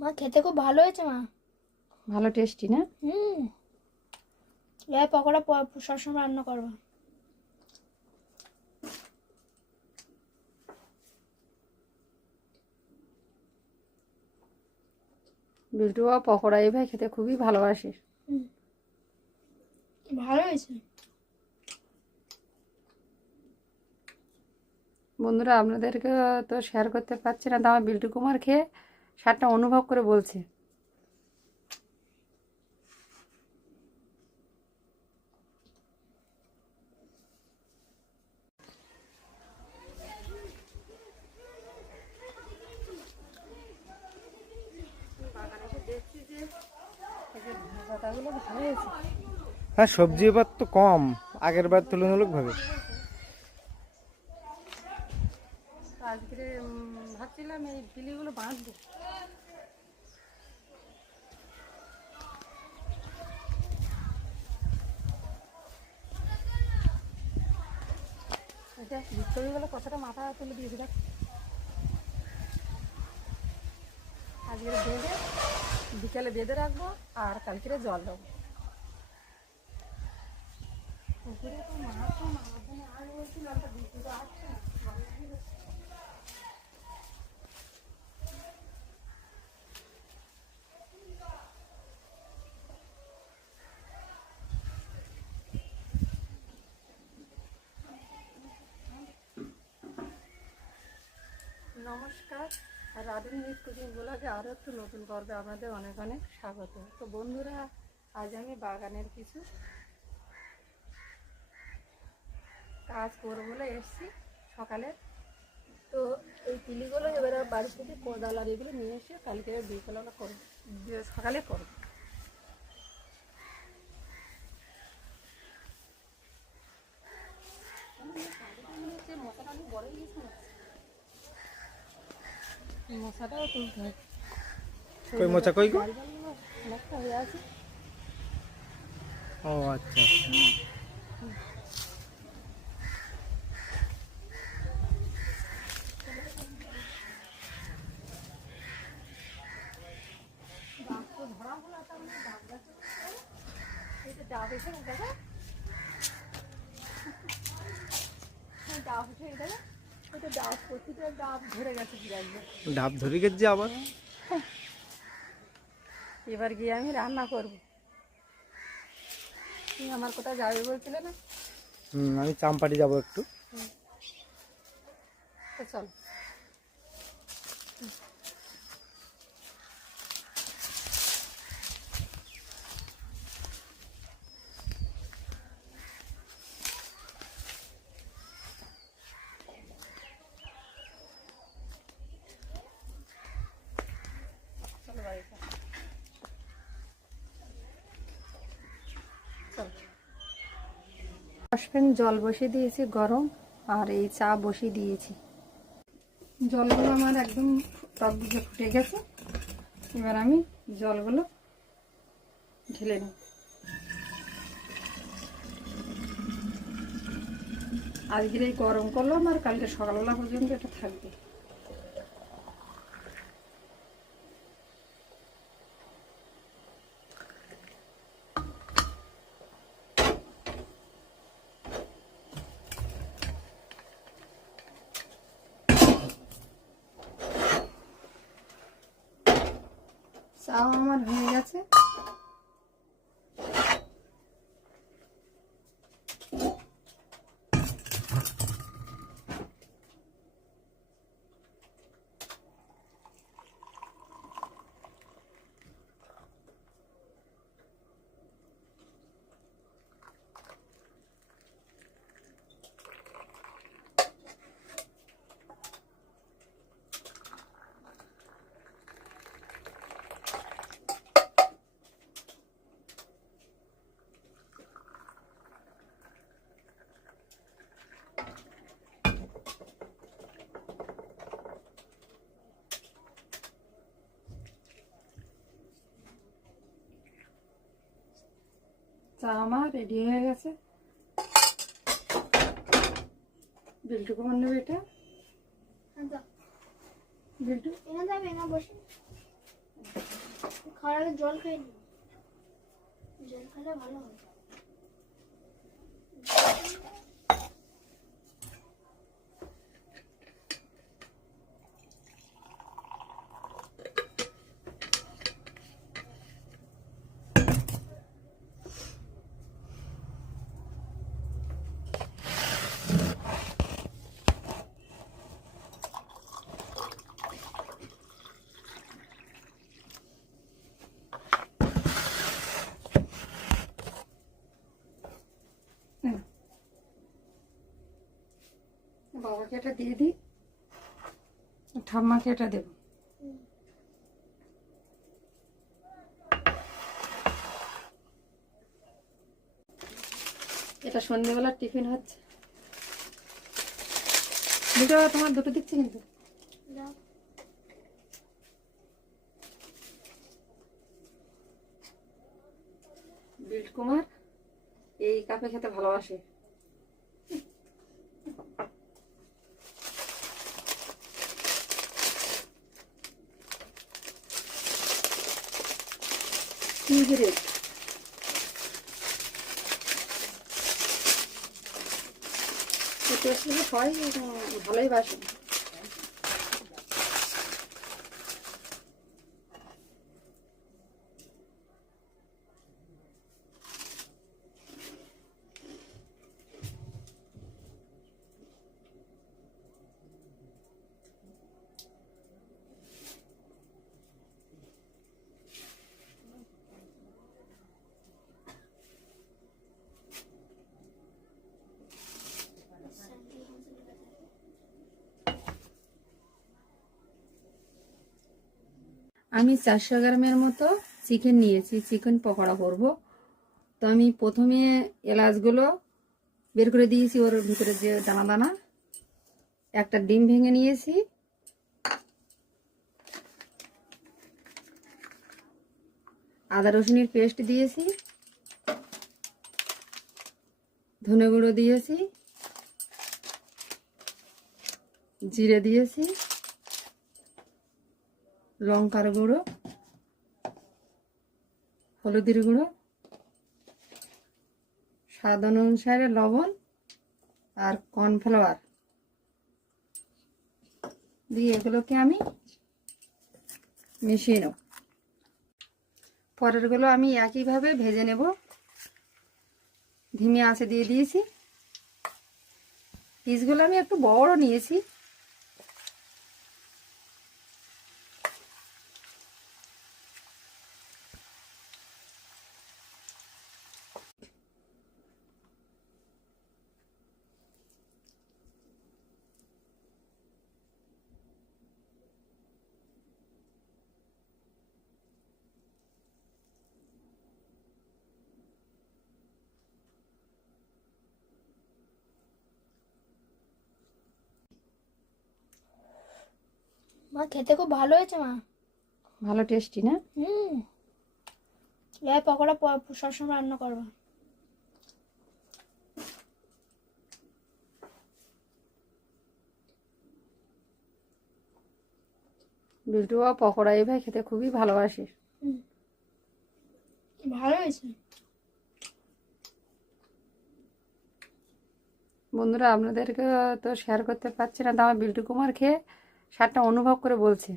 মা খেতে খুব ভালো হয়েছে মা। ভালো টেস্টি না? পকোড়া সবসময় রান্না করবো। বিল্টু বাবা পকোড়া এই ভাই খেতে খুবই ভালোবাসে। ভালো হয়েছে বন্ধুরা, আপনাদেরকে তো শেয়ার করতে পারছি না, তো আমার বিল্টু কুমার খেয়ে স্বাদটা অনুভব করে বলছে। হ্যাঁ, সবজি এবার তো কম আগের বার তুলনামূলকভাবে। আজকে ভাবছিলাম এই বিলিগুলো বাঁধবো। এটা বিচ্ছরিগুলো কতটা মাথা তুলে দিয়েছি দেখ। আজকে বেঁধে বিকেলে বেঁধে রাখবো আর কালকে জল দেবো। পুকুরে তো মাছ মাঝখানে আর বলছিল একটা বিদ্যুৎ আসছে না। নমস্কার, রাধুনী মিট কুকিং ব্লগে আরও একটু নতুন পর্বে আপনাদের অনেক অনেক স্বাগত। তো বন্ধুরা, আজ আমি বাগানের কিছু কাজ করবো বলে এসেছি সকালে। তো এই তিলিগুলো এবারে বাড়ি থেকে কোদাল আর এগুলো নিয়ে এসে কালকে বিকেলবেলা করবো, সকালে করবো। মশাটা অনেক বড় গেছে, মশাটাও তুলতে হয়। কই মোচা কই গো? অনেকটা হয়ে আছে। ও আচ্ছা, ডাব এসে দেখা ডাব উঠে দেখা ওটা ডাব, প্রতিটা ডাব ধরে গেছে একবার। ডাব ধরে গেছে আবার। এবার গিয়ে আমি রান্না করব। তুমি আমার কোথাও যাবে বলছিলে না? আমি চাম্পাটি যাবো একটু। তো চল। চলো বাড়িতে চল। সসপ্যান জল বসিয়ে দিয়েছি গরম, আর এই চা বসিয়ে দিয়েছি। জলগুলো আমার একদম টক দিয়ে ফুটে গেছে। এবার আমি জলগুলো ঢেলে নেব। আজকের এই গরম করলাম আর কালকে সকালবেলা পর্যন্ত এটা থাকবে। চা আমার হয়ে গেছে। চা আমার রেডি হয়ে গেছে। বিল্টু কুমার নেবে এটা। বিল্টু খাওয়ার আগে জল খেয়ে নি, জল খেলে ভালো হবে। বাবাকে এটা দিয়ে দিই, ঠাম্মাকে এটা দেব। এটা সন্ধ্যেবেলার টিফিন হচ্ছে। দুটো, তোমার দুটো দিচ্ছি কিন্তু। দাও। বিল্ট কুমার এই কাপে খেতে ভালোবাসে। সিগারেট টেস্ট সবাই ভালোই বাসে। আমি 400 গ্রামের মতো চিকেন নিয়েছি, চিকেন পকোড়া করব। তো আমি প্রথমে এলাচগুলো বের করে দিয়েছি, ওর ভিতরে যে দানা দানা। একটা ডিম ভেঙে নিয়েছি, আদা রসুনের পেস্ট দিয়েছি, ধনে গুঁড়ো দিয়েছি, জিরে দিয়েছি, লঙ্কার গুঁড়ো, হলুদের গুঁড়ো, স্বাদ অনুসারে লবণ আর কর্নফ্লাওয়ার দিয়ে এগুলোকে আমি মিশিয়ে নেব। পরেরগুলো আমি একইভাবে ভেজে নেব। ধিমে আঁচে দিয়ে দিয়েছি। পিসগুলো আমি একটু বড় নিয়েছি। মা খেতে খুব ভালো হয়েছে মা। ভালো টেস্টি না? এই পকোড়া সবসময় রান্না করবা। বিল্টু পকোড়া এই ভাই খেতে খুবই ভালোবাসে। ভালো হয়েছে। বন্ধুরা, আপনাদেরকে তো শেয়ার করতে পারছি না, তো আমার বিল্টু কুমার খেয়ে স্বাদটা অনুভব করে বলছে।